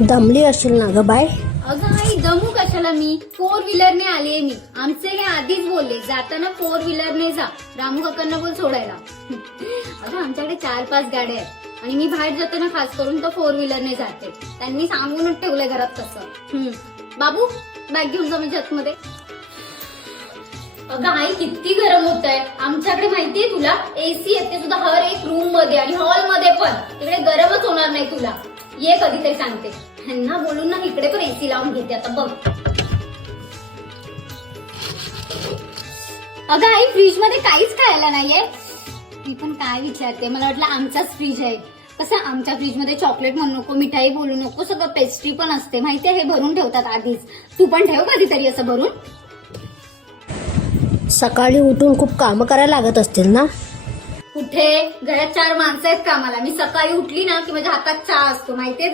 दमली असेल ना ग बाय? अगं आई दमू कशाला मी, 4 व्हीलरने आलीये मी. आमचे हे आधीच बोलले जाताना 4 व्हीलरने जा, रामू काकांना बोल सोडायला. अगं आमच्याकडे 4-5 गाड्या आहेत आणि मी बाहेर जातो ना खास करून तर 4 व्हीलरने जाते. त्यांनी सांगूनच ठेवलंय घरात तसं. बाबू बॅग घेऊन जा म्हणजे आतमध्ये. अगं आई किती गरम होत आहे आमच्याकडे माहितीये तुला, एसी येते सुद्धा हर एक रूम मध्ये आणि हॉल मध्ये पण. तिकडे गरमच होणार नाही तुला. ये कधीतरी सांगते. ह्यांना बोलून ना इकडे पण एसी लावून घेते आता बघ. अगं आई फ्रीज मध्ये काहीच खायला नाहीये. मी पण काय विचारते, मला वाटलं आमचाच फ्रीज आहे. कसं आमच्या फ्रीज मध्ये चॉकलेट म्हणू नको, मिठाई बोलू नको, सगळं पेस्ट्री पण असते माहितीये. हे भरून ठेवतात आधीच. तू पण ठेव कधीतरी असं भरून. सकाळी उठून खूप काम करायला लागत असतील ना? कुठे, घरात 4 माणसं आहेत कामाला. मी सकाळी उठली ना की माझ्या हातात चहा असतो माहितीये.